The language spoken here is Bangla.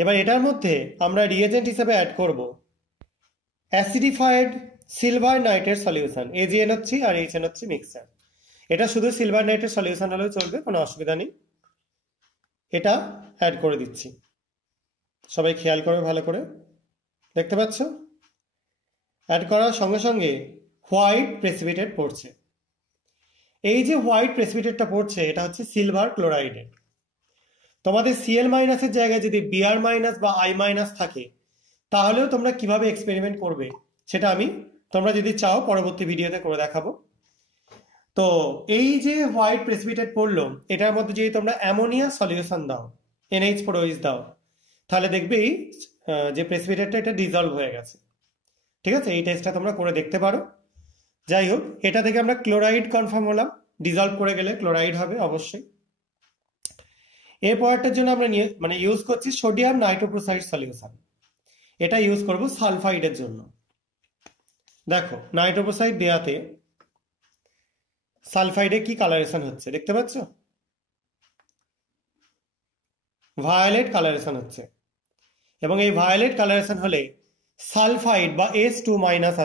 এবার এটার মধ্যে আমরা রিয়েজেন্ট হিসেবে অ্যাড করব অ্যাসিডিফাইড সিলভার নাইট্রেট সলিউশন, AgNO3 আর HNO3 মিক্সচার। এটা শুধু সিলভার নাইট্রেট সলিউশন হলেও চলবে, কোনো অসুবিধা নেই। এটা অ্যাড করে দিচ্ছি, সবাই খেয়াল করবে ভালো করে। দেখতে পাচ্ছ অ্যাড করার সঙ্গে সঙ্গে হোয়াইট প্রেসিপিটেট পড়ছে। এই যে হোয়াইট প্রেসিপিটেটটা পড়ছে এটা হচ্ছে সিলভার ক্লোরাইডের। তোমাদের Cl মাইনাসের জায়গায় যদি Br মাইনাস বা I মাইনাস থাকে তাহলেও তোমরা কিভাবে এক্সপেরিমেন্ট করবে সেটা আমি তোমরা যদি চাও পরবর্তী ভিডিওতে করে দেখাবো। তো এই যে হোয়াইট প্রেসিপিটেট পড়লো এটার মধ্যে যদি তোমরা অ্যামোনিয়া সলিউশন দাও, NH4OH দাও, তাহলে দেখবে এই যে প্রেসিপিটেটটা এটা ডিজলভ হয়ে গেছে। ঠিক আছে, এই টেস্টটা তোমরা করে দেখতে পারো। যাই হোক, এটা থেকে আমরা ক্লোরাইড কনফার্ম হলাম, ডিজলভ করে গেলে ক্লোরাইড হবে অবশ্যই। এর পরেরটার জন্য আমরা ইউজ করছি সোডিয়াম নাইট্রোক্লোরাইড সলিউশন। এটা ইউজ করব সালফাইডের জন্য। দেখো নাইট্রোক্লোরাইড দেওয়াতে সালফাইডে কি কালারেশন হচ্ছে দেখতে পাচ্ছ, ভায়োলেট কালারেশন হচ্ছে। এবং এই ভায়োলেট কালারেশন হলে সালফাইড বা S2- আছে